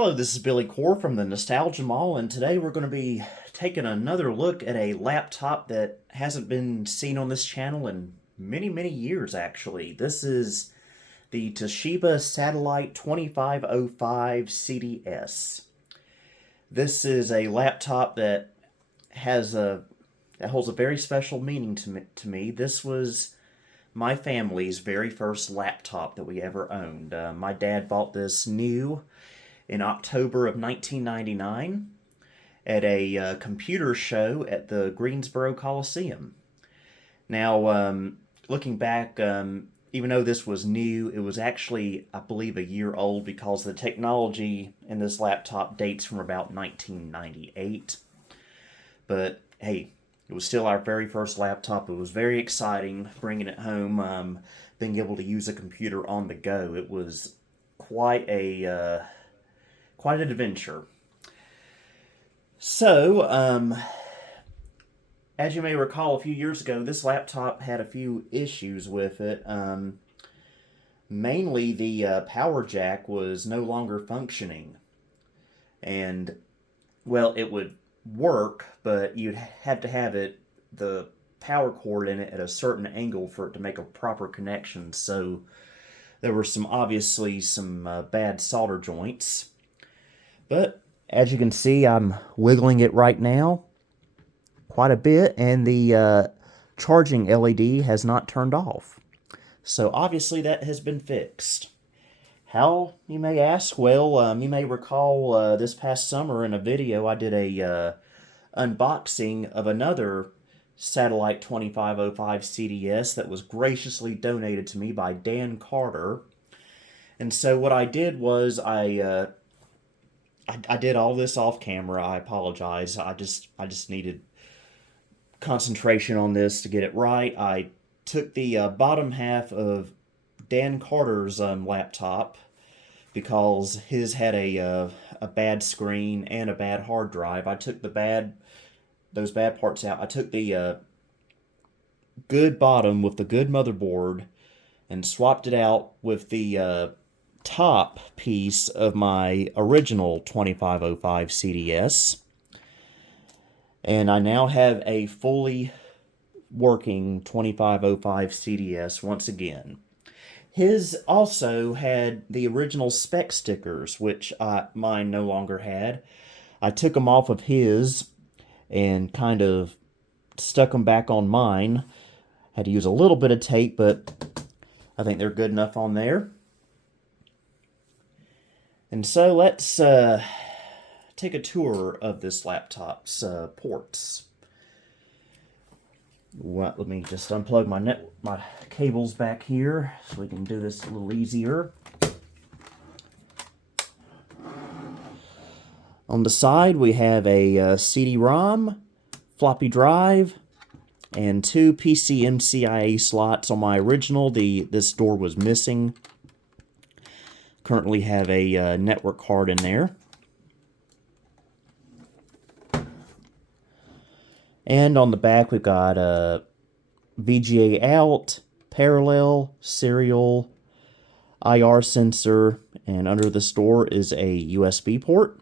Hello, this is Billy Core from the Nostalgia Mall, and today we're going to be taking another look at a laptop that hasn't been seen on this channel in many years, actually. This is the Toshiba Satellite 2505 CDS. This is a laptop that holds a very special meaning to me. This was my family's very first laptop that we ever owned. My dad bought this new in October of 1999 at a computer show at the Greensboro Coliseum. Now, looking back, even though this was new, it was actually, I believe, a year old because the technology in this laptop dates from about 1998. But hey, it was still our very first laptop. It was very exciting bringing it home, being able to use a computer on the go. It was quite an adventure. So, as you may recall, a few years ago, this laptop had a few issues with it. Mainly, the power jack was no longer functioning. And, well, it would work, but you'd have to have the power cord in it at a certain angle for it to make a proper connection. So, there were obviously some bad solder joints. But as you can see, I'm wiggling it right now quite a bit, and the charging LED has not turned off. So obviously that has been fixed. How, you may ask? Well, you may recall this past summer in a video I did a unboxing of another Satellite 2505 CDS that was graciously donated to me by Dan Carter. And so what I did was I did all this off camera. I apologize. I just needed concentration on this to get it right. I took the bottom half of Dan Carter's laptop because his had a bad screen and a bad hard drive. I took those bad parts out. I took the good bottom with the good motherboard and swapped it out with the top piece of my original 2505 CDS, and I now have a fully working 2505 CDS once again. His also had the original spec stickers, which mine no longer had. I took them off of his and kind of stuck them back on mine. Had to use a little bit of tape, but I think they're good enough on there. And so let's take a tour of this laptop's ports. Well, let me just unplug my cables back here so we can do this a little easier. On the side we have a CD-ROM, floppy drive, and two PCMCIA slots. On my original, this door was missing. Currently have a network card in there. And on the back we've got a VGA out, parallel, serial, IR sensor, and under this door is a USB port,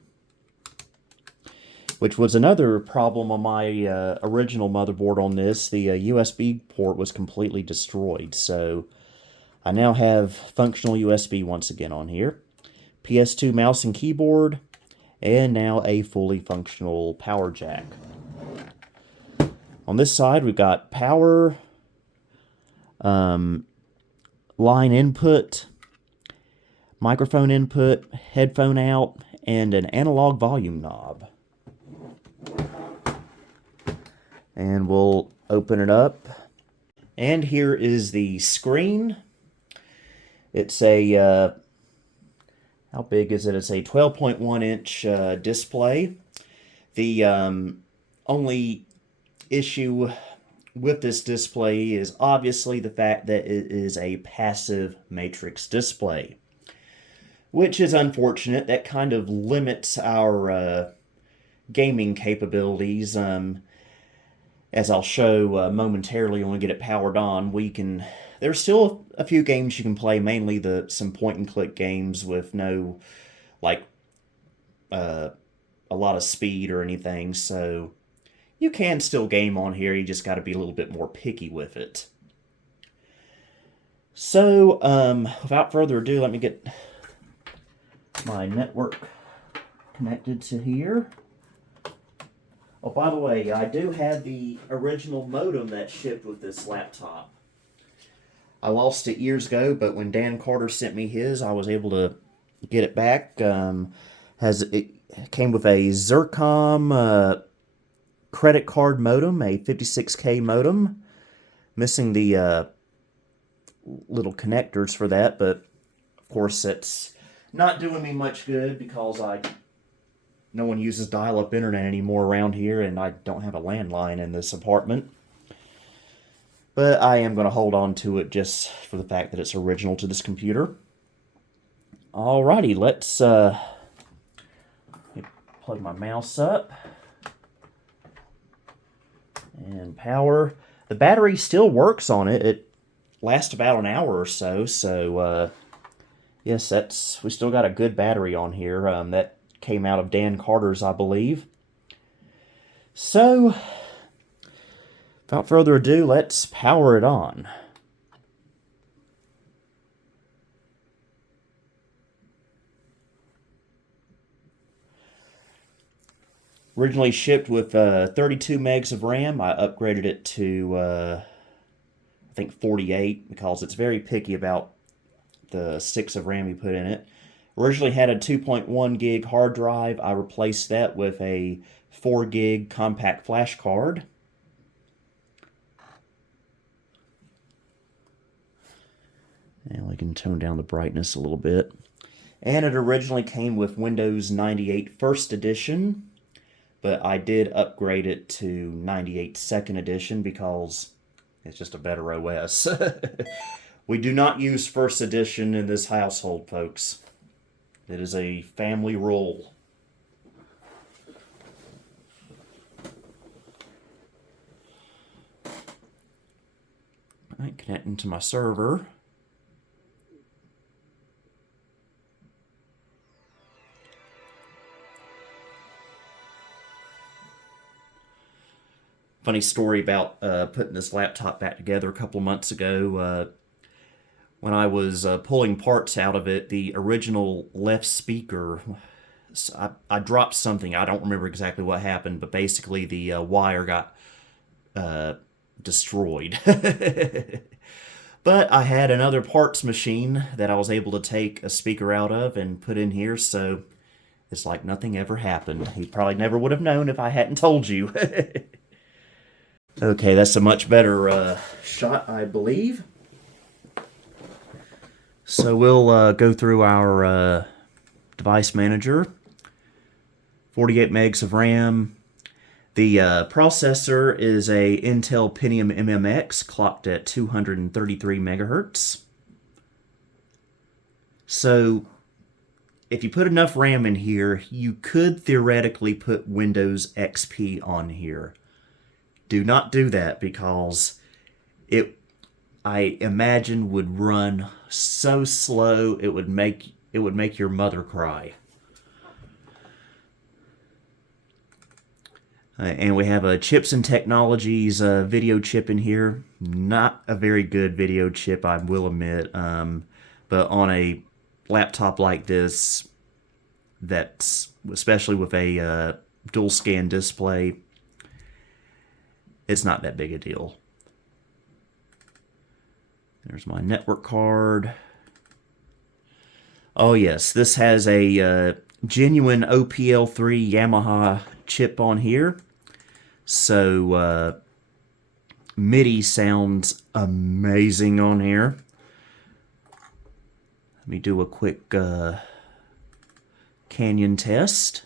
which was another problem on my original motherboard on this. The USB port was completely destroyed, so I now have functional USB once again on here. PS2 mouse and keyboard, and now a fully functional power jack. On this side, we've got power, line input, microphone input, headphone out, and an analog volume knob. And we'll open it up. And here is the screen. It's a, how big is it? It's a 12.1 inch display. The only issue with this display is obviously the fact that it is a passive matrix display, which is unfortunate. That kind of limits our gaming capabilities. As I'll show momentarily when we get it powered on, there's still a few games you can play, mainly some point and click games with no like uh, a lot of speed or anything, so you can still game on here. You just got to be a little bit more picky with it. So, without further ado, let me get my network connected to here. Oh, by the way, I do have the original modem that shipped with this laptop. I lost it years ago, but when Dan Carter sent me his, I was able to get it back. It came with a Zircom credit card modem, a 56K modem, missing the little connectors for that, but of course that's not doing me much good because no one uses dial-up internet anymore around here, and I don't have a landline in this apartment. But I am going to hold on to it just for the fact that it's original to this computer. Alrighty, let's plug my mouse up and power. The battery still works on it. It lasts about an hour or so. So yes, we still got a good battery on here. That came out of Dan Carter's, I believe. So, without further ado, let's power it on. Originally shipped with 32 megs of RAM. I upgraded it to, I think, 48 because it's very picky about the sticks of RAM you put in it. Originally had a 2.1 gig hard drive. I replaced that with a 4 gig compact flash card. And we can tone down the brightness a little bit. And it originally came with Windows 98 First Edition, but I did upgrade it to 98 Second Edition because it's just a better OS. We do not use First Edition in this household, folks. It is a family rule. Alright, connecting to my server. Funny story about putting this laptop back together a couple of months ago. When I was pulling parts out of it, the original left speaker, I dropped something. I don't remember exactly what happened, but basically the wire got destroyed. But I had another parts machine that I was able to take a speaker out of and put in here, so it's like nothing ever happened. He probably never would have known if I hadn't told you. Okay, that's a much better shot, I believe. So we'll go through our device manager. 48 megs of RAM. The processor is a Intel Pentium MMX clocked at 233 megahertz. So if you put enough RAM in here, you could theoretically put Windows XP on here. Do not do that because it, I imagine, would run so slow it would make your mother cry. And we have a Chips and Technologies video chip in here. Not a very good video chip, I will admit. But on a laptop like this, that's especially with a dual scan display, it's not that big a deal. There's my network card. Oh yes, this has a genuine OPL3 Yamaha chip on here. So MIDI sounds amazing on here. Let me do a quick Canyon test.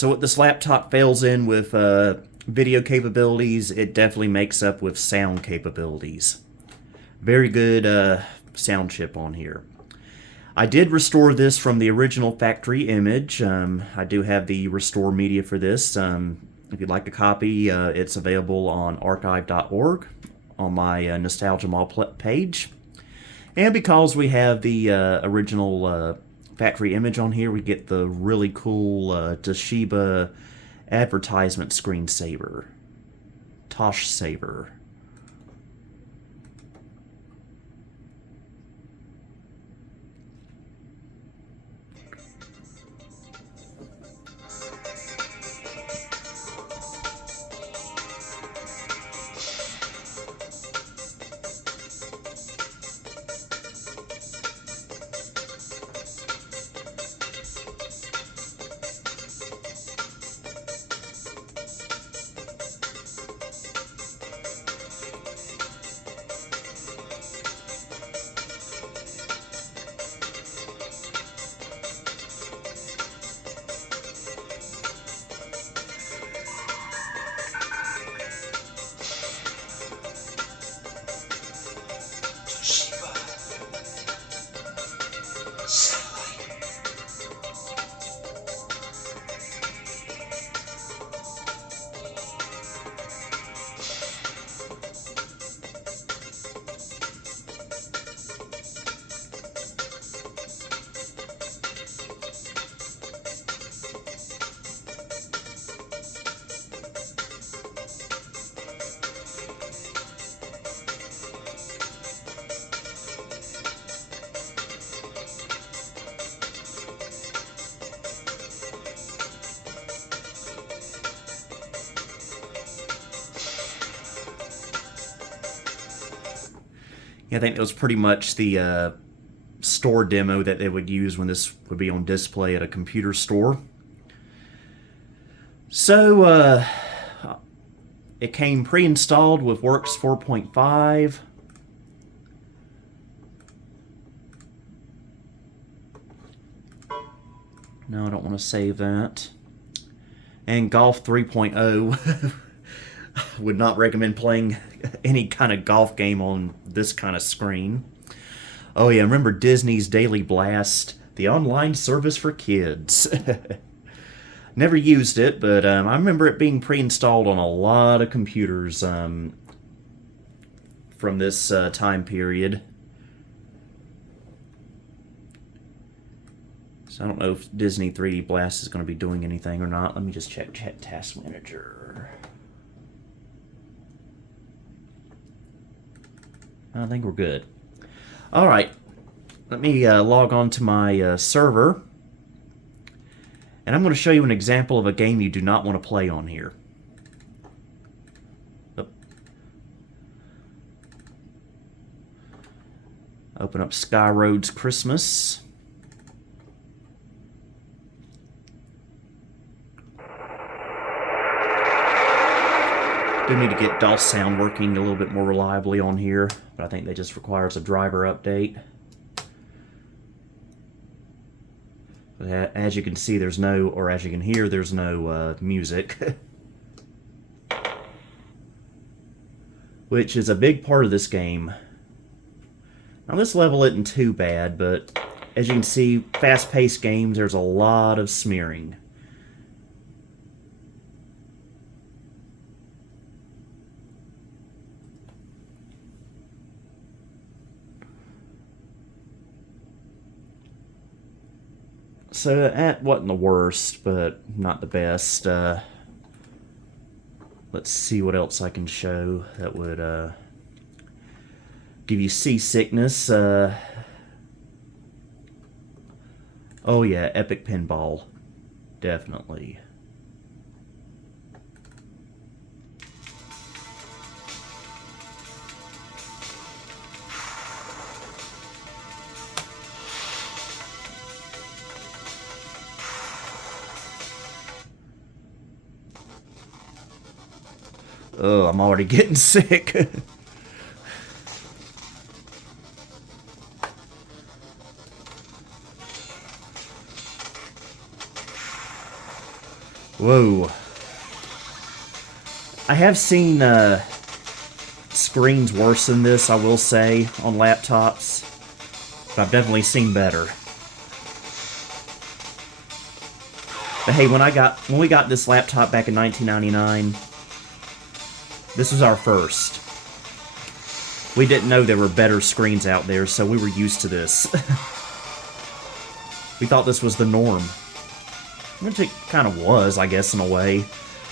So what this laptop fails in with video capabilities, it definitely makes up with sound capabilities. Very good sound chip on here. I did restore this from the original factory image. I do have the restore media for this. If you'd like a copy, it's available on archive.org on my Nostalgia Mall page. And because we have the original factory image on here, we get the really cool Toshiba advertisement screensaver. Toshiba. Toshiba Satellite. Yeah, I think it was pretty much the store demo that they would use when this would be on display at a computer store. So, it came pre-installed with Works 4.5. No, I don't want to save that. And Golf 3.0. Would not recommend playing any kind of golf game on this kind of screen. Oh yeah, remember Disney's Daily Blast, the online service for kids. Never used it, but I remember it being pre-installed on a lot of computers from this time period. So I don't know if Disney 3D Blast is going to be doing anything or not. Let me just check Task Manager. I think we're good. Alright, let me log on to my server. And I'm going to show you an example of a game you do not want to play on here. Open up Sky Roads Christmas. Do need to get DOS sound working a little bit more reliably on here, but I think that just requires a driver update. But as you can see, there's no, or as you can hear, there's no music. Which is a big part of this game. Now this level isn't too bad, but as you can see, fast-paced games, there's a lot of smearing. So that wasn't the worst, but not the best. Let's see what else I can show that would give you seasickness. Oh yeah, Epic Pinball. Definitely. Oh, I'm already getting sick. Whoa. I have seen screens worse than this, I will say, on laptops. But I've definitely seen better. But hey, when we got this laptop back in 1999, this was our first. We didn't know there were better screens out there, so we were used to this. We thought this was the norm. Which it kind of was, I guess, in a way.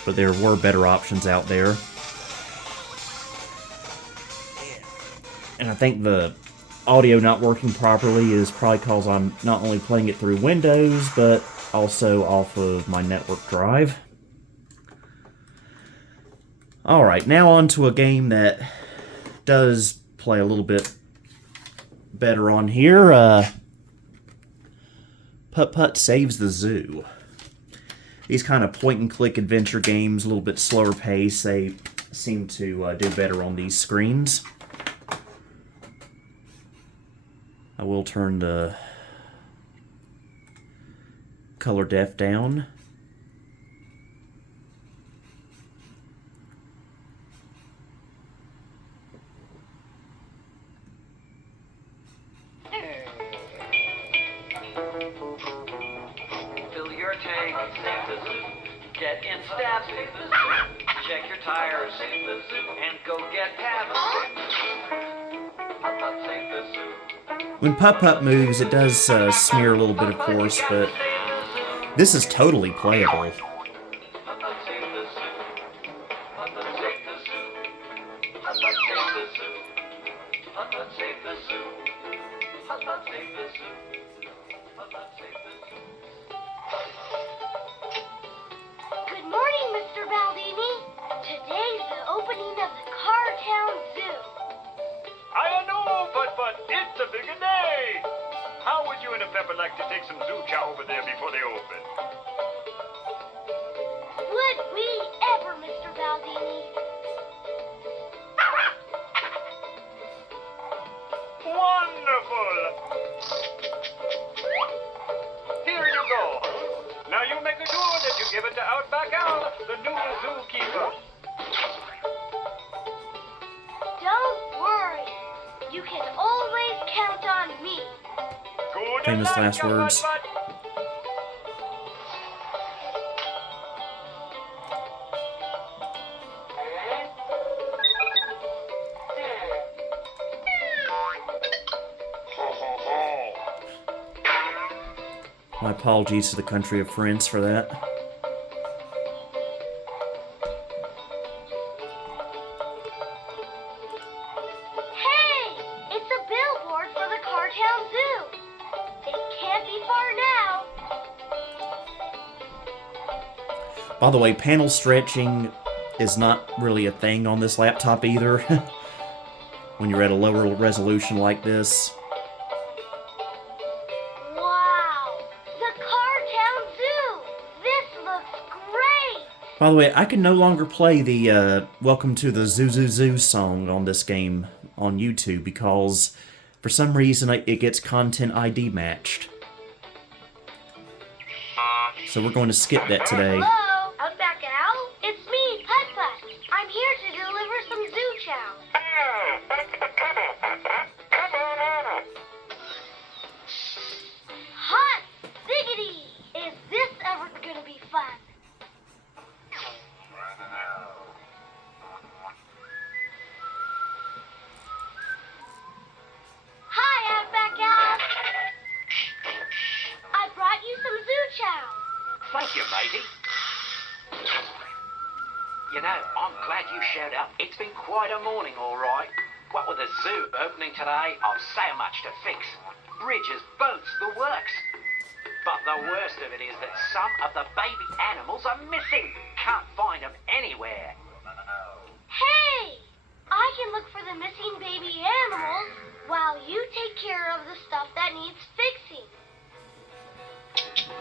But there were better options out there. And I think the audio not working properly is probably because I'm not only playing it through Windows, but also off of my network drive. Alright, now on to a game that does play a little bit better on here. Putt-Putt Saves the Zoo. These kind of point-and-click adventure games, a little bit slower pace, they seem to do better on these screens. I will turn the color depth down. Fill your tank, save the zoo. Get in step, save the zoo. Check your tires, save the zoo. And go get paddles. Putt-Putt, save the zoo. When Putt-Putt moves, it does smear a little bit, of course, but this is totally playable. Good morning, Mr. Baldini. Today's the opening of the Cartown Zoo. I know, Putt-Putt, it's a bigger day. How would you and a Pepper like to take some zoo chow over there before they open? Would we ever, Mr. Baldini? Wonderful. Here you go. Now you make sure that you give it to Outback Al, the new zookeeper. Don't worry. You can always count on me. Good Famous luck, last ya words. Putt-Putt. My apologies to the country of France for that. Hey! It's a billboard for the Cartown Zoo. It can't be far now. By the way, panel stretching is not really a thing on this laptop either. When you're at a lower resolution like this. Wow! The Cartown Zoo! This looks great! By the way, I can no longer play the Welcome to the Zoo Zoo Zoo song on this game on YouTube because for some reason it gets content ID matched. So we're going to skip that today. Hello? Outback Al? It's me, Putt-Putt. I'm here to deliver some zoo chow. Hot diggity! Is this ever gonna be fun? Hi, Outback Al. I brought you some zoo chow. Thank you, matey. You know, I'm glad you showed up. It's been quite a morning, all right. What with the zoo opening today, I've so much to fix. Bridges, boats, the works. But the worst of it is that some of the baby animals are missing. Can't find them anywhere. Hey! I can look for the missing baby animals while you take care of the stuff that needs fixing.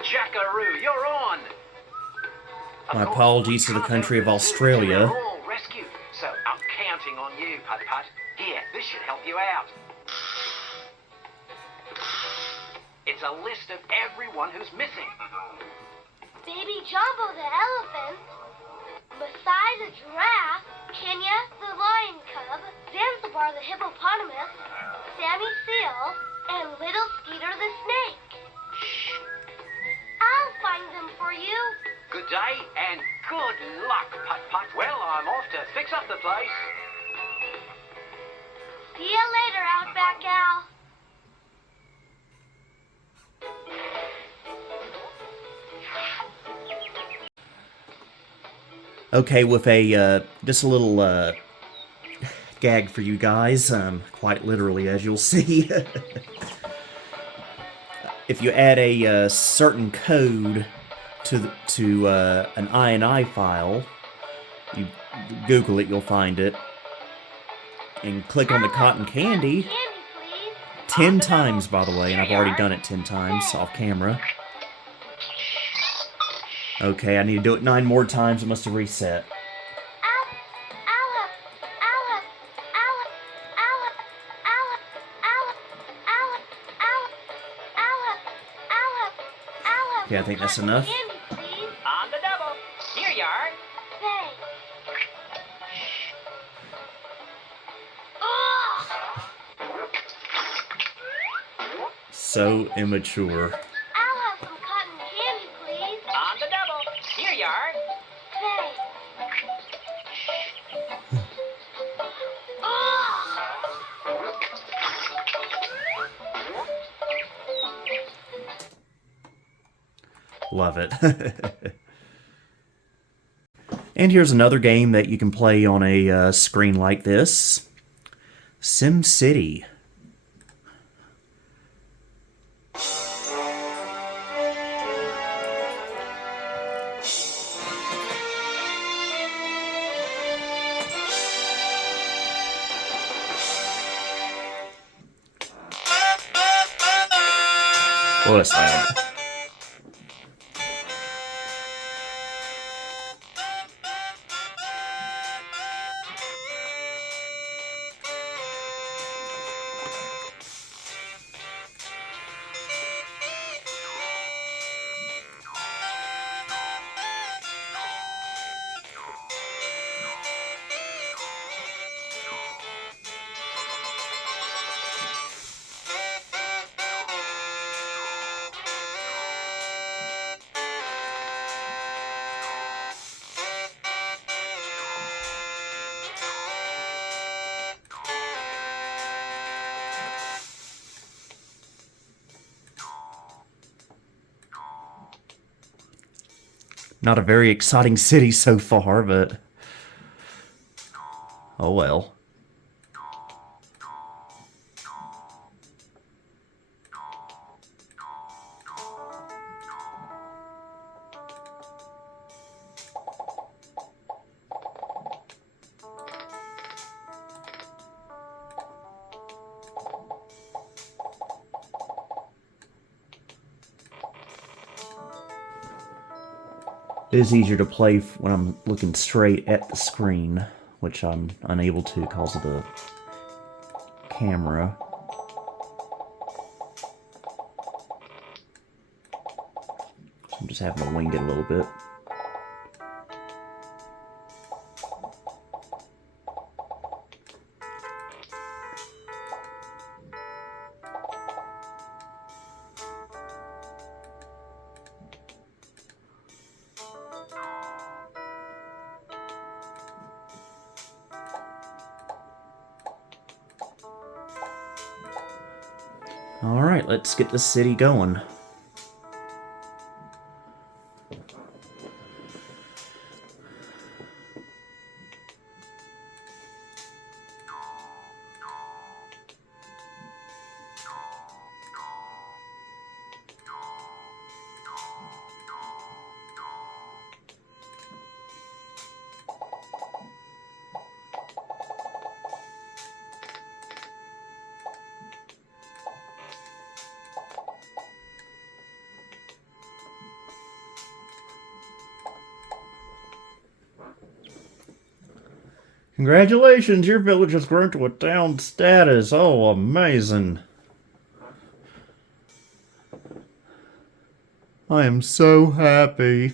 Jackaroo, you're on. My apologies to the country of Australia. They're all rescued, so I'm counting on you, Putt-Putt. Here, this should help you out. It's a list of everyone who's missing. Baby Jumbo the elephant, Masai the giraffe, Kenya the lion cub, Zanzibar the hippopotamus, Sammy Seal, and Little Skeeter the snake. I'll find them for you. Good day and good luck, Putt-Putt. Well, I'm off to fix up the place. See you later, Outback Gal. Okay, with a just a little gag for you guys, quite literally, as you'll see. If you add a certain code to an INI file, you Google it, you'll find it, and click on the cotton candy. Candy, please. 10 times, by the way, and I've already done it 10 times off camera. Okay, I need to do it 9 more times. It must have reset. Okay, I think that's enough. Candy, please. On the double. Here you are. Thanks. So immature. I'll have some cotton candy, please. On the double. Here you are. Thanks. Love it. And here's another game that you can play on a screen like this. SimCity. What a sound. Not a very exciting city so far, but oh well. It is easier to play when I'm looking straight at the screen, which I'm unable to because of the camera. So I'm just having to wing it a little bit. Alright, let's get the city going. Congratulations, your village has grown to a town status. Oh, amazing. I am so happy.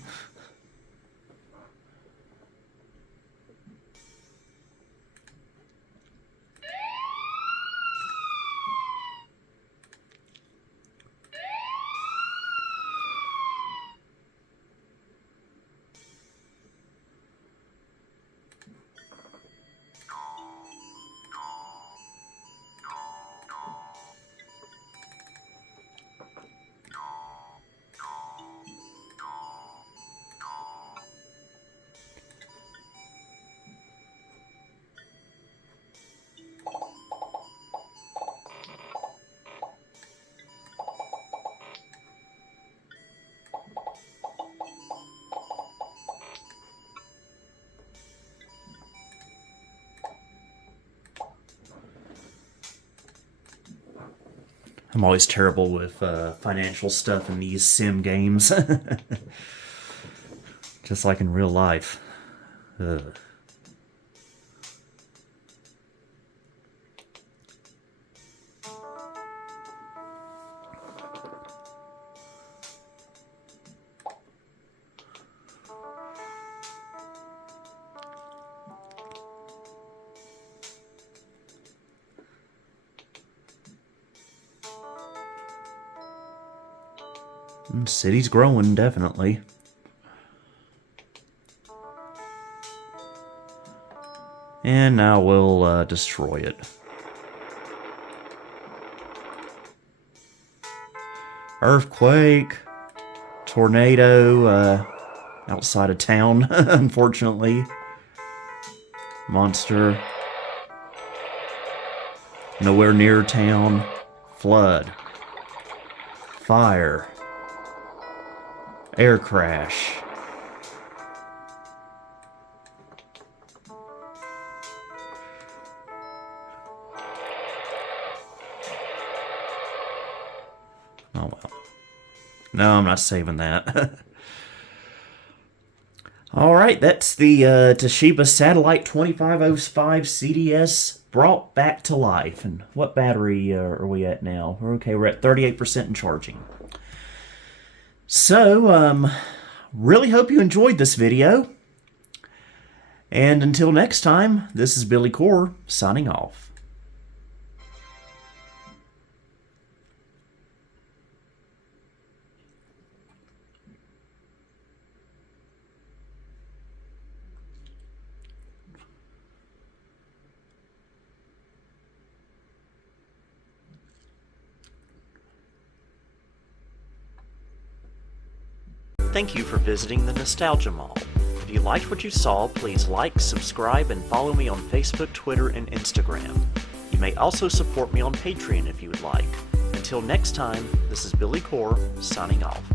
I'm always terrible with financial stuff in these sim games. Just like in real life. Ugh. City's growing, definitely. And now we'll destroy it. Earthquake. Tornado outside of town, unfortunately. Monster. Nowhere near town. Flood. Fire. Air crash. Oh well. No, I'm not saving that. Alright, that's the Toshiba Satellite 2505 CDS brought back to life. And what battery are we at now? Okay, we're at 38% in charging. So, really hope you enjoyed this video. And until next time, this is Billy Core signing off. Thank you for visiting the Nostalgia Mall. If you liked what you saw, please like, subscribe, and follow me on Facebook, Twitter, and Instagram. You may also support me on Patreon if you would like. Until next time, this is Billy Core, signing off.